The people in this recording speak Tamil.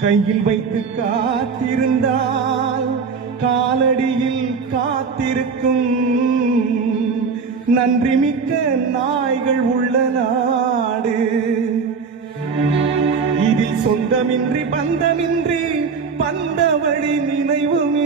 கையில் வைத்து காத்திருந்தால் காலடியில் காத்திருக்கும் நன்றி மிக்க நாய்கள் உள்ள நாடு. இதில் சொந்தமின்றி பந்தமின்றி பந்தவழி நினைவும்